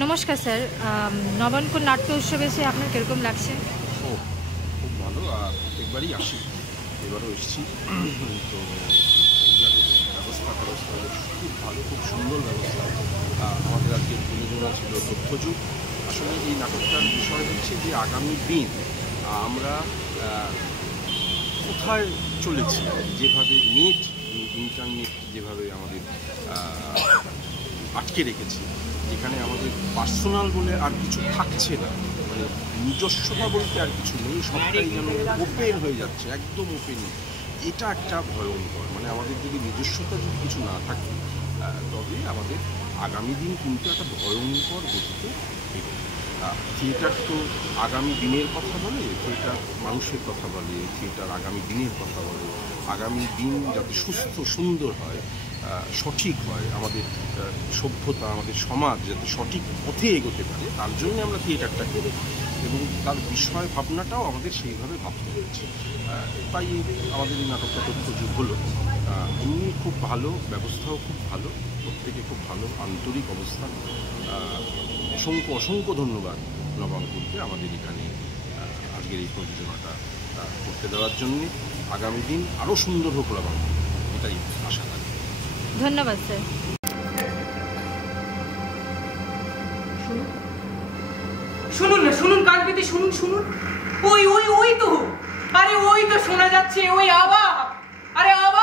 নমস্কার স্যার, নবাঙ্কুর নাট্য উৎসবে এসে আপনার কীরকম লাগছে? খুব ভালো। আর প্রত্যেকবারই আসি, এবারও এসেছি। তো এইবারের ব্যবস্থা খুব ভালো, খুব সুন্দর ব্যবস্থা। আমাদের আজকে প্রযোজনা ছিল তথ্যযুগ। আসলে এই নাটকটার বিষয় হচ্ছে যে আগামী দিন আমরা কোথায় চলেছি, যেভাবে নেট ইন্টারনেট যেভাবে আমাদের আটকে রেখেছে, যেখানে আমাদের পার্সোনাল বলে আর কিছু থাকছে না, মানে নিজস্বতা বলতে আর কিছু নেই, সবটাই যেন ওপেন হয়ে যাচ্ছে, একদম ওপেনই। এটা একটা ভয়ঙ্কর, মানে আমাদের যদি নিজস্বতা যদি কিছু না থাকে তবে আমাদের আগামী দিন কিন্তু একটা ভয়ঙ্কর গতিতে এগোবে। থিয়েটার তো আগামী দিনের কথা বলে, থিয়েটার মানুষের কথা বলে, থিয়েটার আগামী দিনের কথা বলে। আগামী দিন যাতে সুস্থ সুন্দর হয়, সঠিক হয়, আমাদের সভ্যতা, আমাদের সমাজ যাতে সঠিক পথে এগোতে পারে, তার জন্য আমরা থিয়েটারটা করি এবং তার বিষয় ভাবনাটাও আমাদের সেইভাবে ভাবতে হচ্ছে। তাই আমাদের এই নাটকটা তথ্যযুগ হলো। এমনি খুব ভালো, ব্যবস্থাও খুব ভালো, প্রত্যেকে খুব ভালো, আন্তরিক অবস্থান। অসংখ্য ধন্যবাদ নবাঙ্কুরকে আমাদের এখানে আজকের এই প্রযোজনাটা করতে দেওয়ার জন্যে। আগামী দিন আরও সুন্দর হোক নবাঙ্কুর, এটাই আশা করি। ধন্যবাদ স্যার। শুনুন না, শুনুন কাকবিতি, শুনুন শুনুন, ওই ওই ওই তো, আরে ওই তো শোনা যাচ্ছে ওই আওয়াজ, আরে আওয়াজ।